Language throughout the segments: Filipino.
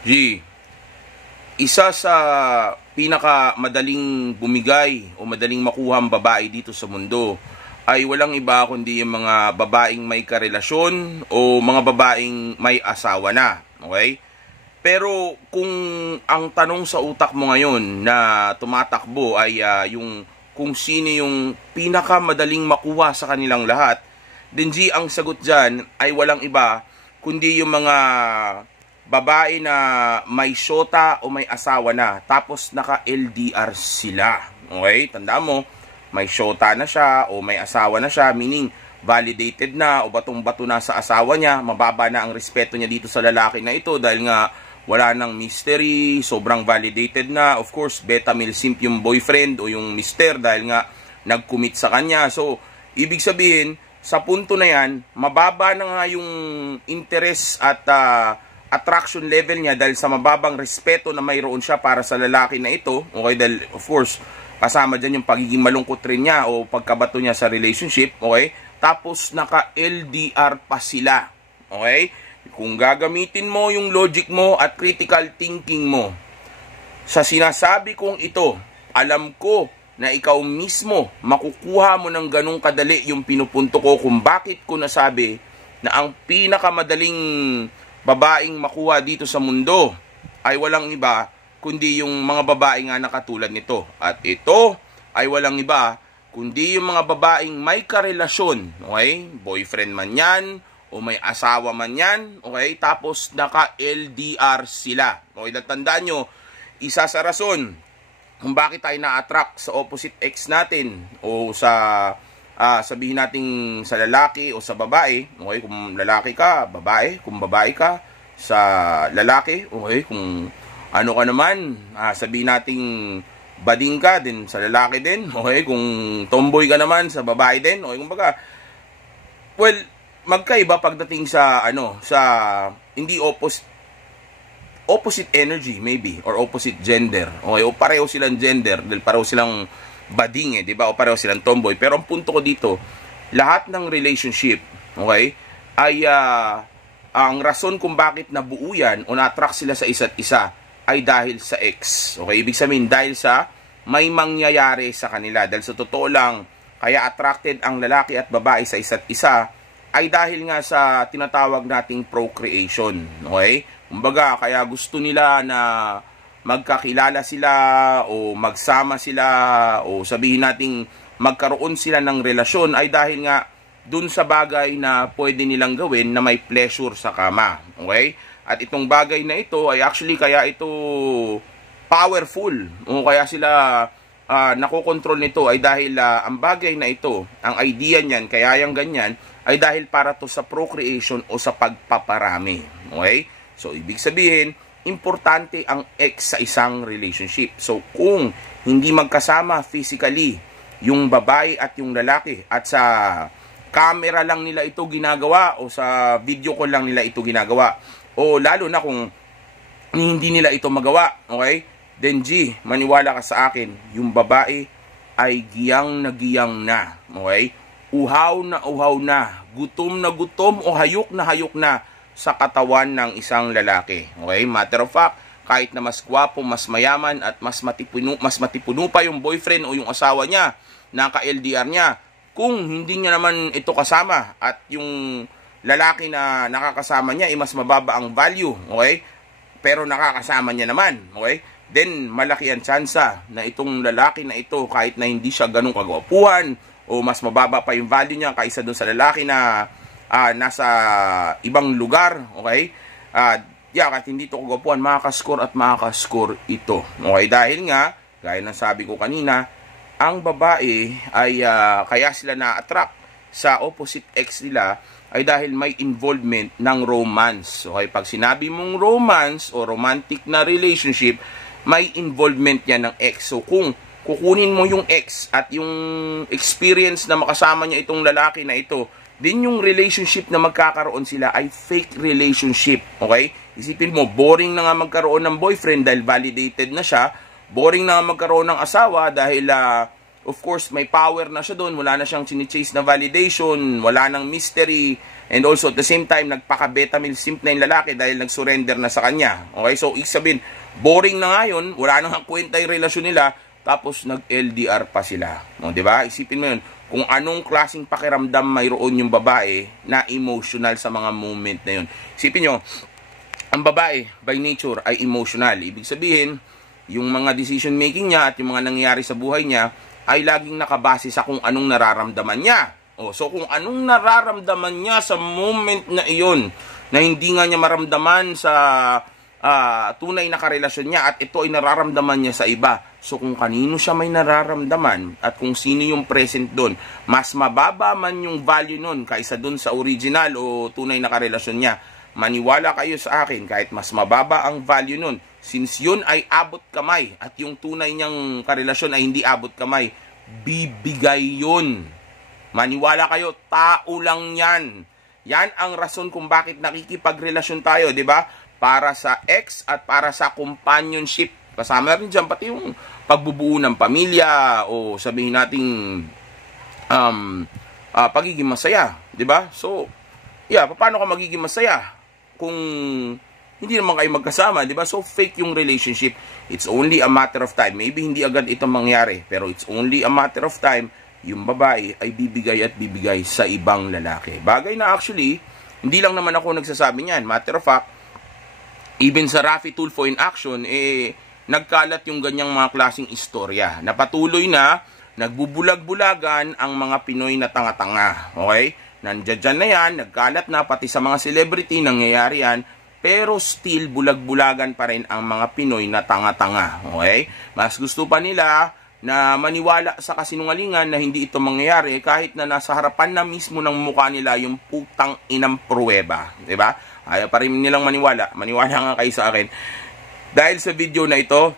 G, isa sa pinakamadaling bumigay o madaling makuha ang babae dito sa mundo ay walang iba kundi yung mga babaeng may karelasyon o mga babaeng may asawa na. Okay? Pero kung ang tanong sa utak mo ngayon na tumatakbo ay yung kung sino yung pinakamadaling makuha sa kanilang lahat, then G, ang sagot dyan ay walang iba kundi yung mga babae na may syota o may asawa na, tapos naka-LDR sila. Okay? Tandaan mo, may syota na siya o may asawa na siya, meaning validated na o batong-bato na sa asawa niya, mababa na ang respeto niya dito sa lalaki na ito dahil nga wala nang mystery, sobrang validated na. Of course, beta male simp yung boyfriend o yung mister dahil nga nag-commit sa kanya. So, ibig sabihin, sa punto na yan, mababa na nga yung interest at attraction level niya dahil sa mababang respeto na mayroon siya para sa lalaki na ito. Okay, dahil of course, kasama dyan yung pagiging malungkot rin niya o pagkabato niya sa relationship. Okay, tapos naka-LDR pa sila. Okay, kung gagamitin mo yung logic mo at critical thinking mo sa sinasabi kong ito, alam ko na ikaw mismo makukuha mo ng ganong kadali yung pinupunto ko kung bakit ko nasabi na ang pinakamadaling babaeng makuha dito sa mundo ay walang iba kundi yung mga babae nga na katulad nito. At ito ay walang iba kundi yung mga babaeng may karelasyon, okay? Boyfriend man yan o may asawa man yan, okay? Tapos naka-LDR sila. Okay, tandaan nyo, isa sa rason kung bakit tayo na-attract sa opposite ex natin o sa sabihin natin sa lalaki o sa babae, okay, kung lalaki ka, babae, kung babae ka, sa lalaki, okay, kung ano ka naman, sabihin natin bading ka din sa lalaki din, okay, kung tomboy ka naman sa babae din, okay, kumbaga, well, magkaiba pagdating sa, sa, hindi opposite energy, maybe, or opposite gender, okay, o pareho silang gender, dahil pareho silang bading di ba? O pareho silang tomboy. Pero ang punto ko dito, lahat ng relationship, okay, ay ang rason kung bakit nabuo yan o na-attract sila sa isa't isa ay dahil sa ex. Okay, ibig sabihin dahil sa may mangyayari sa kanila. Dahil sa totoo lang, kaya attracted ang lalaki at babae sa isa't isa ay dahil nga sa tinatawag nating procreation. Okay? Kumbaga, kaya gusto nila na magkakilala sila o magsama sila o sabihin nating magkaroon sila ng relasyon ay dahil nga dun sa bagay na pwede nilang gawin na may pleasure sa kama. Okay? At itong bagay na ito ay actually kaya ito powerful o kaya sila nakokontrol nito ay dahil ang bagay na ito, ang idea niyan, kaya yung ganyan ay dahil para to sa procreation o sa pagpaparami. Okay? So, ibig sabihin, importante ang ex sa isang relationship. So, kung hindi magkasama physically yung babae at yung lalaki at sa camera lang nila ito ginagawa o sa video call lang nila ito ginagawa o lalo na kung hindi nila ito magawa, okay? Then G, maniwala ka sa akin, yung babae ay giyang na, okay? Uhaw na, gutom o hayok na sa katawan ng isang lalaki. Okay? Matter of fact, kahit na mas gwapo, mas mayaman, at mas matipuno pa yung boyfriend o yung asawa niya, naka-LDR niya, kung hindi niya naman ito kasama, at yung lalaki na nakakasama niya, ay mas mababa ang value, okay? Pero nakakasama niya naman, okay? Then, malaki ang tsansa na itong lalaki na ito, kahit na hindi siya ganun kagwapuhan, o mas mababa pa yung value niya kaysa dun sa lalaki na nasa ibang lugar, okay? Kahit hindi ito kagwapuan, makakascore ito. Okay, dahil nga, gaya ng sabi ko kanina, ang babae ay kaya sila na-attract sa opposite ex nila ay dahil may involvement ng romance. Okay, pag sinabi mong romance o romantic na relationship, may involvement yan ng ex. So, kung kukunin mo yung ex at yung experience na makasama niya itong lalaki na ito, din yung relationship na magkakaroon sila ay fake relationship. Okay? Isipin mo, boring na nga magkaroon ng boyfriend dahil validated na siya. Boring na nga magkaroon ng asawa dahil of course, may power na siya doon. Wala na siyang chine-chase na validation. Wala nang mystery. And also, at the same time, nagpaka-beta-male simp na yung lalaki dahil nag-surrender na sa kanya. Okay? So, ibig sabihin, boring na ngayon. Wala nang kwenta yung relasyon nila. Tapos, nag-LDR pa sila. O, diba? Isipin mo yun. Kung anong klaseng pakiramdam mayroon yung babae na emotional sa mga moment na yun. Isipin nyo, ang babae, by nature, ay emotional. Ibig sabihin, yung mga decision making niya at yung mga nangyayari sa buhay niya ay laging nakabase sa kung anong nararamdaman niya. So kung anong nararamdaman niya sa moment na iyon, na hindi nga niya maramdaman sa tunay na karelasyon niya at ito ay nararamdaman niya sa iba. So kung kanino siya may nararamdaman at kung sino yung present doon, mas mababa man yung value nun kaysa doon sa original o tunay na karelasyon niya. Maniwala kayo sa akin, kahit mas mababa ang value nun, since yun ay abot kamay at yung tunay niyang karelasyon ay hindi abot kamay, bibigay yun. Maniwala kayo, tao lang yan. Yan ang rason kung bakit nakikipagrelasyon tayo, di ba? Para sa ex at para sa companionship. Kasama rin dyan pati yung pagbubuo ng pamilya o sabihin nating pagiging masaya, di ba? So, paano ka magiging masaya kung hindi naman kayo magkasama, di ba? So, fake yung relationship. It's only a matter of time. Maybe hindi agad ito mangyari, pero it's only a matter of time. Yung babae ay bibigay at bibigay sa ibang lalaki. Bagay na actually, hindi lang naman ako nagsasabi niyan. Matter of fact, even sa Raffy Tulfo in Action, nagkalat yung ganyang mga klaseng istorya. Napatuloy na, nagbubulag-bulagan ang mga Pinoy na tanga-tanga. Okay? Nandiyan na yan, nagkalat na, pati sa mga celebrity, nangyayari yan, pero still, bulag-bulagan pa rin ang mga Pinoy na tanga-tanga. Okay? Mas gusto pa nila na maniwala sa kasinungalingan na hindi ito mangyayari kahit na nasa harapan na mismo ng mukha nila yung putang inang pruweba. Diba? Ayaw pa rin nilang maniwala. Maniwala nga kayo sa akin. Dahil sa video na ito,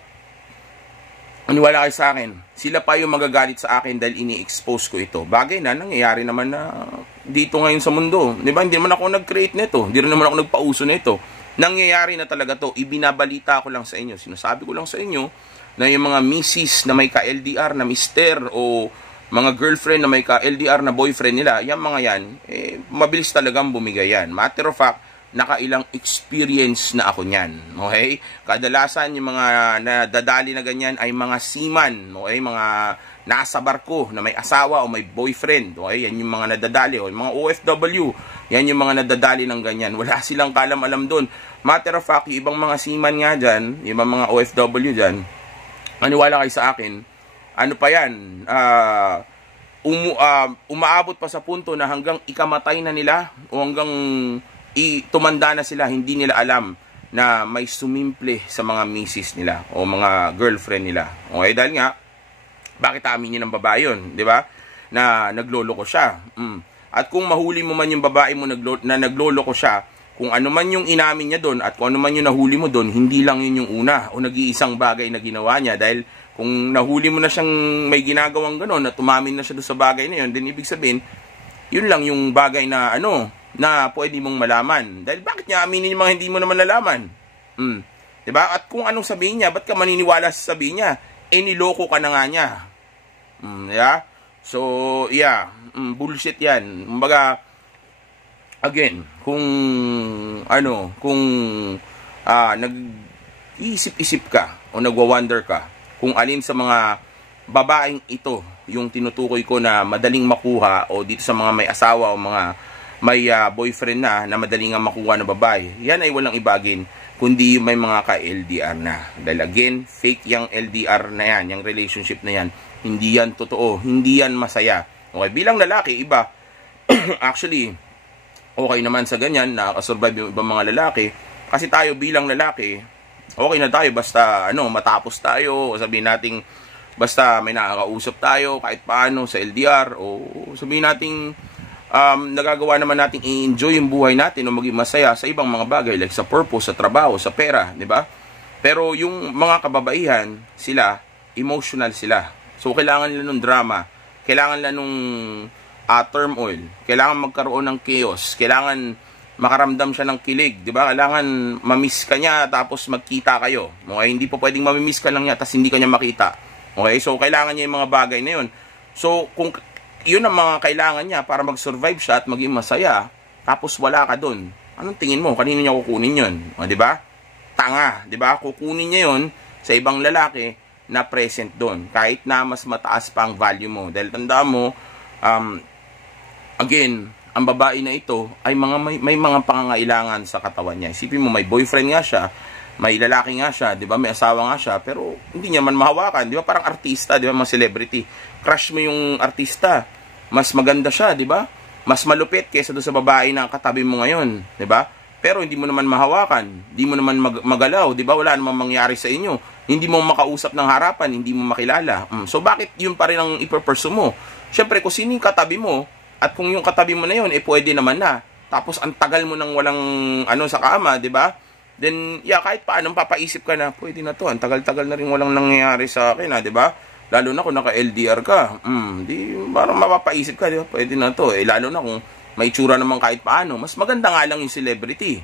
maniwala kayo sa akin. Sila pa yung magagalit sa akin dahil ini-expose ko ito. Bagay na, nangyayari naman na dito ngayon sa mundo. Diba? Hindi naman ako nag-create nito. Hindi naman ako nagpauso nito. Nangyayari na talaga to. Ibinabalita ko lang sa inyo. Sinasabi ko lang sa inyo na yung mga misis na may ka-LDR na mister o mga girlfriend na may ka-LDR na boyfriend nila, yung mga yan, mabilis talagang bumigay yan. Matter of fact, nakailang experience na ako niyan. Okay? Kadalasan yung mga nadadali na ganyan ay mga seaman, okay? Mga nasa barko na may asawa o may boyfriend. Okay? Yan yung mga nadadali. O yung mga OFW, yan yung mga nadadali ng ganyan. Wala silang kalam-alam doon. Matter of fact, yung ibang mga seaman nga dyan, yung mga OFW dyan, maniwala kayo sa akin, ano pa yan, umaabot pa sa punto na hanggang ikamatay na nila o hanggang tumanda na sila, hindi nila alam na may sumimple sa mga misis nila o mga girlfriend nila. Okay, dahil nga, bakit aminin ng babae yun, di ba? Na nagloloko siya. At kung mahuli mo man yung babae mo na nagloloko siya, kung ano man yung inamin niya doon at kung ano man yung nahuli mo doon, hindi lang yun yung una o nag-iisang bagay na ginawa niya. Dahil kung nahuli mo na siyang may ginagawang gano'n at tumamin na siya doon sa bagay na yun, then ibig sabihin, yun lang yung bagay na na pwede mong malaman. Dahil bakit niya aminin yung mga hindi mo naman nalaman? Diba? At kung anong sabihin niya, ba't ka maniniwala sa sabihin niya? Niloko ka na nga niya. Yeah? So, bullshit yan. Kumbaga, again, kung nag-iisip-isip ka o nagwa-wonder ka kung alin sa mga babaeng ito yung tinutukoy ko na madaling makuha o dito sa mga may asawa o mga may boyfriend na madaling makuha na babae, yan ay walang ibagin kundi may mga ka-LDR na. Dahil again, fake yung LDR na yan, yung relationship na yan. Hindi yan totoo, hindi yan masaya. Okay, bilang lalaki, iba. Actually, okay naman sa ganyan, nakakasurvive yung ibang mga lalaki. Kasi tayo bilang lalaki, okay na tayo basta matapos tayo, o sabihin nating basta may nakakausap tayo kahit paano sa LDR, o sabihin nating nagagawa naman nating i-enjoy yung buhay natin o maging masaya sa ibang mga bagay like sa purpose, sa trabaho, sa pera, di ba? Pero yung mga kababaihan, sila, emotional sila. So kailangan nila ng drama, kailangan nila nung turmoil, kailangan magkaroon ng chaos, kailangan makaramdam siya ng kilig, di ba? Kailangan mamiss ka niya tapos magkita kayo. Okay? Hindi po pwedeng mamimiss ka lang niya tapos hindi ka niya makita. Okay? So, kailangan niya yung mga bagay na yun. So, kung yun ang mga kailangan niya para mag-survive siya at maging masaya, tapos wala ka dun, anong tingin mo? Kanino niya kukunin yun? O, di ba? Tanga, di ba? Kukunin niya yun sa ibang lalaki na present doon. Kahit na mas mataas pa ang value mo. Dahil tandaan mo, again, ang babae na ito ay may mga pangangailangan sa katawan niya. Isipin mo, may boyfriend nga siya, may lalaki nga siya, di ba? May asawa nga siya, pero hindi niya man mahawakan. Di ba? Parang artista, di ba? Mga celebrity. Crush mo yung artista. Mas maganda siya, di ba? Mas malupit kaysa doon sa babae na katabi mo ngayon, di ba? Pero hindi mo naman mahawakan, hindi mo naman magalaw, di ba? Wala namang mangyari sa inyo. Hindi mo makausap ng harapan, hindi mo makilala. So bakit yun pa rin ang ipupursue mo? Siyempre, kung sino yung katabi mo, at kung yung katabi mo na yun, pwede naman na. Tapos ang tagal mo nang walang sa kama, di ba? Then, kahit paano papaisip ka na, pwede na to. Ang tagal-tagal na rin walang nangyayari sa akin, di ba? Lalo na kung naka-LDR ka. Di, parang mapapaisip ka, di ba? Pwede na to. Lalo na kung may itsura naman kahit paano. Mas maganda nga lang yung celebrity.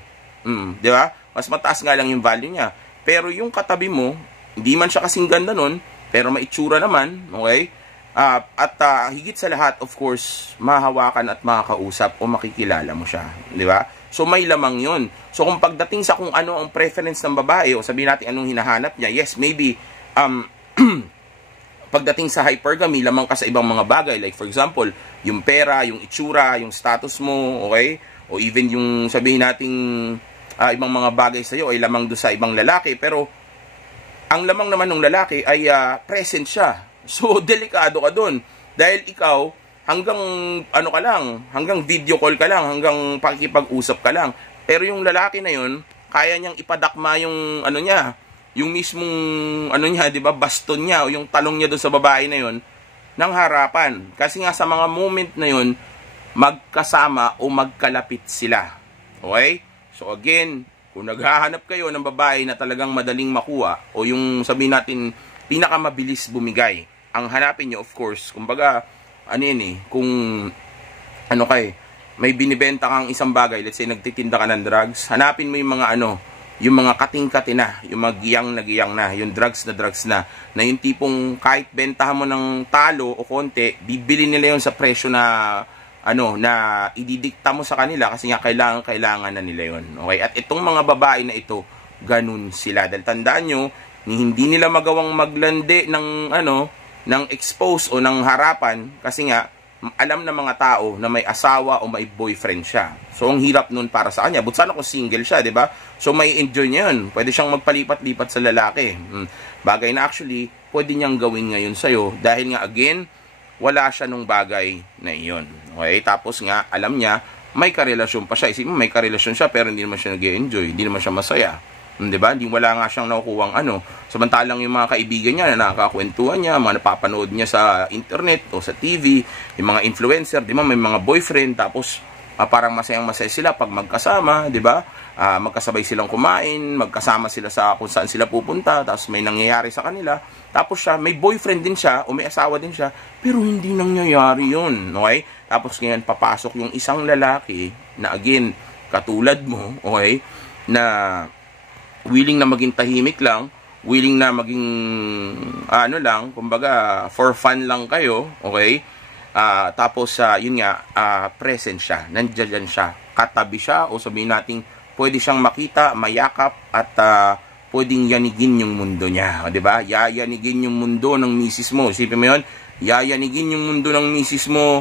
Di ba? Mas mataas nga lang yung value niya. Pero yung katabi mo, hindi man siya kasing ganda nun, pero may itsura naman, okay? At higit sa lahat, of course, mahawakan at makakausap o makikilala mo siya. Di ba? So, may lamang yun. So, kung pagdating sa kung ano ang preference ng babae, o sabihin natin anong hinahanap niya, yes, maybe, pagdating sa hypergamy, lamang ka sa ibang mga bagay. Like, for example, yung pera, yung itsura, yung status mo, okay? O even yung sabihin nating ibang mga bagay sa'yo ay lamang doon sa ibang lalaki. Pero, ang lamang naman ng lalaki ay present siya. So, delikado ka doon. Dahil ikaw, hanggang ka lang, hanggang video call ka lang, hanggang pakikipag-usap ka lang. Pero yung lalaki na yun, kaya niyang ipadakma yung niya, yung mismong niya, 'di ba, baston niya o yung talong niya doon sa babae na 'yon ng harapan. Kasi nga sa mga moment na 'yon, magkasama o magkalapit sila. Okay? So again, kung naghahanap kayo ng babae na talagang madaling makuha o yung sabihin natin pinakamabilis bumigay, ang hanapin niyo of course, kumbaga kung may binibenta kang isang bagay, let's say nagtitinda ka ng drugs, hanapin mo yung mga yung mga kating-kati na, yung mga giyang na, yung drugs na yung tipong kahit bentahan mo ng talo o konti, bibili nila yun sa presyo na, na ididikta mo sa kanila kasi nga kailangan na nila yun. Okay? At itong mga babae na ito, ganun sila. Dahil tandaan nyo, hindi nila magawang maglande ng expose o ng harapan kasi nga, alam ng mga tao na may asawa o may boyfriend siya. So, ang hirap nun para sa kanya. But sana kung single siya, di ba? So, may enjoy niya yun. Pwede siyang magpalipat-lipat sa lalaki. Bagay na actually, pwede niyang gawin ngayon sa'yo. Dahil nga, again, wala siya nung bagay na iyon. Okay? Tapos nga, alam niya, may karelasyon pa siya. Isipin mo, may karelasyon siya, pero hindi naman siya nag-enjoy. Hindi naman siya masaya. Diba? Hindi wala nga siyang nakukuhang samantalang yung mga kaibigan niya na nakakakwentuhan niya, mga napapanood niya sa internet o sa TV, yung mga influencer, di ba? May mga boyfriend, tapos parang masayang-masaya sila pag magkasama, di ba? Magkasabay silang kumain, magkasama sila sa kung saan sila pupunta, tapos may nangyayari sa kanila. Tapos siya, may boyfriend din siya o may asawa din siya, pero hindi nangyayari yun. Okay? Tapos ngayon, papasok yung isang lalaki na again, katulad mo, okay? Na willing na maging tahimik lang, willing na maging lang, kumbaga for fun lang kayo, okay? Tapos yun nga, present siya, nandiyan siya, katabi siya o sabihin natin pwede siyang makita, mayakap at pwedeng yanigin yung mundo niya, di ba? Yayanigin yung mundo ng misis mo. Isipin mo yun, yayanigin yung mundo ng misis mo,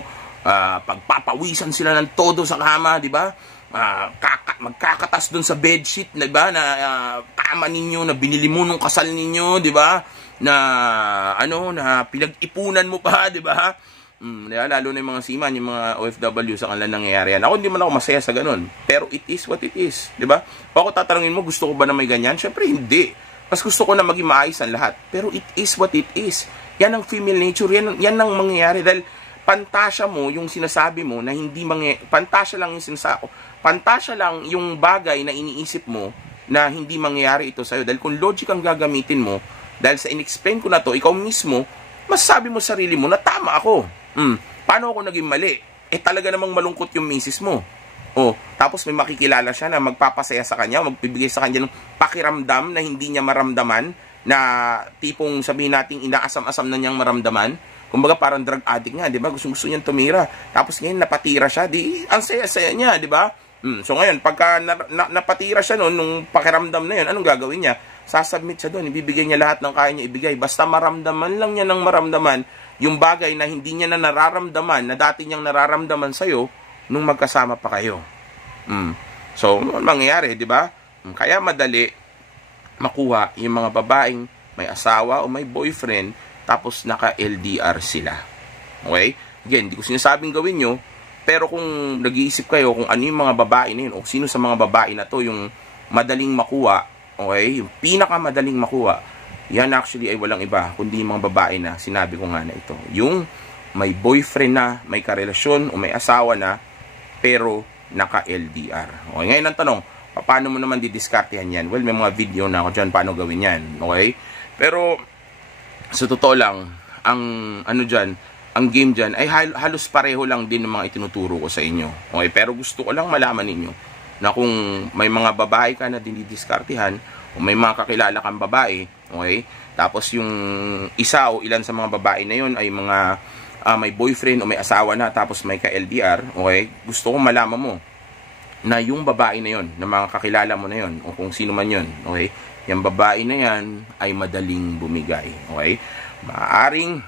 pagpapawisan sila ng todo sa kama, di ba? Magkakatas doon sa bedsheet, di ba? Na tama ninyo, na binili mo nung kasal ninyo, di ba? Na na pinag-ipunan mo pa, di ba? Lalo na yung mga seaman, yung mga OFW sa kanila nangyayari yan. Ako hindi man ako masaya sa ganun. Pero it is what it is, di ba? Kung ako tatanungin mo, gusto ko ba na may ganyan? Syempre hindi. Mas gusto ko na maging maayos ang lahat. Pero it is what it is. Yan ang female nature, yan ang mangyayari. Dahil pantasya mo yung sinasabi mo na hindi pantasya lang yung sinasabi ko. Pantasya lang yung bagay na iniisip mo na hindi mangyayari ito sa'yo. Dahil kung logic ang gagamitin mo, dahil sa in-explain ko na to, ikaw mismo, masasabi mo sa sarili mo na tama ako. Paano ako naging mali? Talaga namang malungkot yung misis mo. Tapos may makikilala siya na magpapasaya sa kanya, magbibigay sa kanya ng pakiramdam na hindi niya maramdaman na tipong sabihin nating inaasam-asam na niyang maramdaman. Kumbaga parang drug addict nga, di ba? Gusto niyang tumira. Tapos ngayon napatira siya, di ang saya-saya niya, di ba? So ngayon, pagka napatira siya noon, nung pakiramdam na yun, anong gagawin niya? Sasubmit siya doon, ibibigay niya lahat ng kaya niya ibigay. Basta maramdaman lang niya ng maramdaman yung bagay na hindi niya na nararamdaman, na dati niyang nararamdaman sa'yo, nung magkasama pa kayo. So, mangyayari, di ba? Kaya madali makuha yung mga babaeng may asawa o may boyfriend, tapos naka-LDR sila. Okay? Again, hindi ko sinasabing gawin nyo, pero kung nag-iisip kayo kung ano yung mga babae na yun, o sino sa mga babae na to yung madaling makuha, okay? Yung pinakamadaling makuha, yan actually ay walang iba, kundi yung mga babae na sinabi ko nga na ito. Yung may boyfriend na, may karelasyon, o may asawa na, pero naka-LDR. Okay? Ngayon ang tanong, paano mo naman didiskartehan yan? Well, may mga video na ako dyan paano gawin yan. Okay? Pero, sa totoo lang, ang ano dyan, ang game dyan, ay halos pareho lang din ng mga itinuturo ko sa inyo. Okay? Pero gusto ko lang malaman ninyo na kung may mga babae ka na dinidiskartehan, o may mga kakilala kang babae, okay? Tapos yung isa o ilan sa mga babae na yun ay mga may boyfriend o may asawa na, tapos may ka-LDR, okay? Gusto ko malaman mo na yung babae na yun, na mga kakilala mo na yun, o kung sino man yun, okay? Yung babae na yan ay madaling bumigay, okay? Maaaring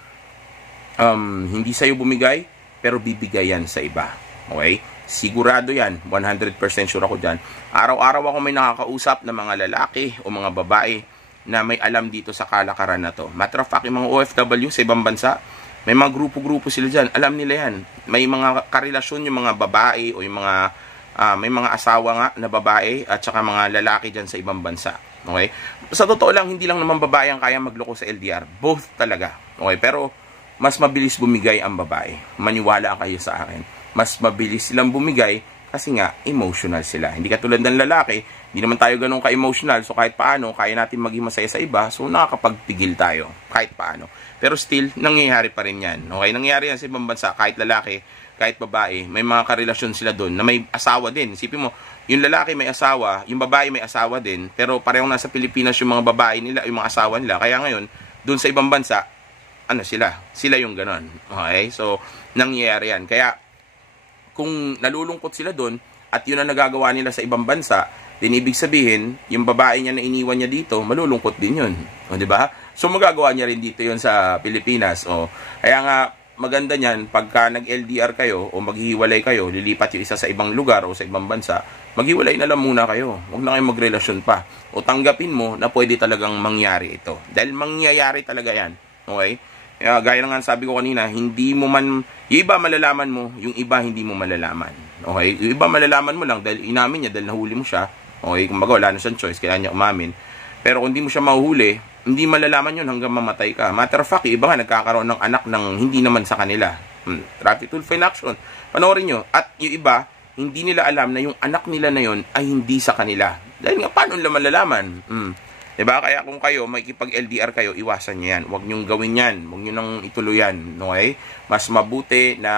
hindi sa'yo bumigay, pero bibigay yan sa iba, okay? Sigurado yan, 100% sure ako dyan. Araw-araw ako may nakakausap na mga lalaki o mga babae na may alam dito sa kalakaran na to. Matter of fact, yung mga OFW sa ibang bansa, may mga grupo-grupo sila dyan. Alam nila yan. May mga karelasyon yung mga babae o yung mga may mga asawa nga na babae at saka mga lalaki dyan sa ibang bansa. Okay? Sa totoo lang, hindi lang naman babae ang kaya magloko sa LDR. Both talaga. Okay? Pero mas mabilis bumigay ang babae. Maniwala kayo sa akin. Mas mabilis silang bumigay kasi nga emotional sila. Hindi katulad ng lalaki, hindi naman tayo ganun ka-emotional. So kahit paano, kaya natin maging masaya sa iba. So nakakapagpigil tayo kahit paano. Pero still, nangyayari pa rin yan. Okay? Nangyayari yan sa ibang bansa, kahit lalaki, kahit babae, may mga karelasyon sila doon na may asawa din. Isipin mo, yung lalaki may asawa, yung babae may asawa din, pero parehong nasa Pilipinas yung mga babae nila, yung mga asawa nila. Kaya ngayon, doon sa ibang bansa, ano sila yung ganon. Okay? So, nangyayari yan. Kaya, kung nalulungkot sila doon, at yun ang nagagawa nila sa ibang bansa, din ibig sabihin, yung babae niya na iniwan niya dito, malulungkot din yun. O, diba? So, magagawa niya rin dito yun sa Pilipinas. O, kaya nga, maganda niyan, pagka nag-LDR kayo, o maghihiwalay kayo, lilipat yung isa sa ibang lugar o sa ibang bansa, maghiwalay na lang muna kayo. Huwag na kayong magrelasyon pa. O tanggapin mo na pwede talagang mangyari ito. Dahil mangyayari talaga yan. Okay? Gaya na nga sabi ko kanina, hindi mo man, yung iba malalaman mo, yung iba hindi mo malalaman. Okay? Yung iba malalaman mo lang dahil inamin niya, dahil nahuli mo siya. Okay? Kumbaga wala na siyang choice, kailangan niya umamin. Pero kung hindi mo siya mahuhuli, hindi malalaman yun hanggang mamatay ka. Matter of fact, yung iba nga nagkakaroon ng anak ng hindi naman sa kanila. Traffic tool in action. Panoorin nyo. At yung iba, hindi nila alam na yung anak nila na yun ay hindi sa kanila. Dahil nga, paano nila malalaman? Diba? Kaya kung kayo, makikipag-LDR kayo, iwasan nyo yan. Huwag nyong gawin yan. Huwag nyo nang ituloy yan. Okay? Mas mabuti na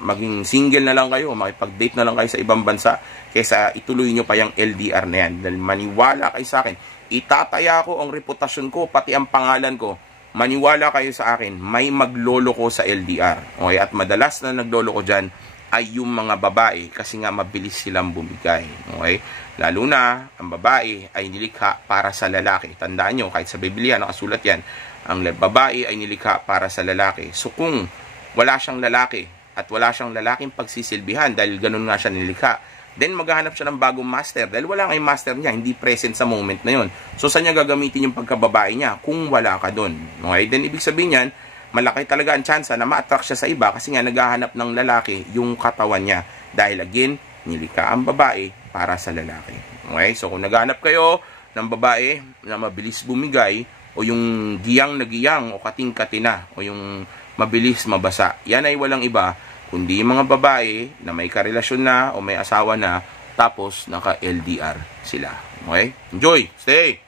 maging single na lang kayo, makipag-date na lang kayo sa ibang bansa, kaysa ituloy nyo pa yung LDR na yan. Dahil maniwala kayo sa akin, itataya ko ang reputasyon ko, pati ang pangalan ko. Maniwala kayo sa akin, may maglolo ko sa LDR. Okay? At madalas na naglolo ko dyan, ay yung mga babae kasi nga mabilis silang bumigay. Okay? Lalo na, ang babae ay nilikha para sa lalaki. Tandaan nyo, kahit sa Biblia, nakasulat yan, ang babae ay nilikha para sa lalaki. So kung wala siyang lalaki at wala siyang lalaking pagsisilbihan dahil ganun nga siya nilikha, then maghahanap siya ng bagong master dahil wala nga yung master niya, hindi present sa moment na yun. So saan niya gagamitin yung pagkababae niya kung wala ka dun? Okay? Then ibig sabihin yan, malaki talaga ang chance na ma-attract siya sa iba kasi nga naghahanap ng lalaki yung katawan niya. Dahil again, nilikha ang babae para sa lalaki. Okay? So kung naghahanap kayo ng babae na mabilis bumigay o yung giyang na giyang o kating-katina o yung mabilis mabasa, yan ay walang iba kundi mga babae na may karelasyon na o may asawa na tapos naka-LDR sila. Okay? Enjoy! Stay!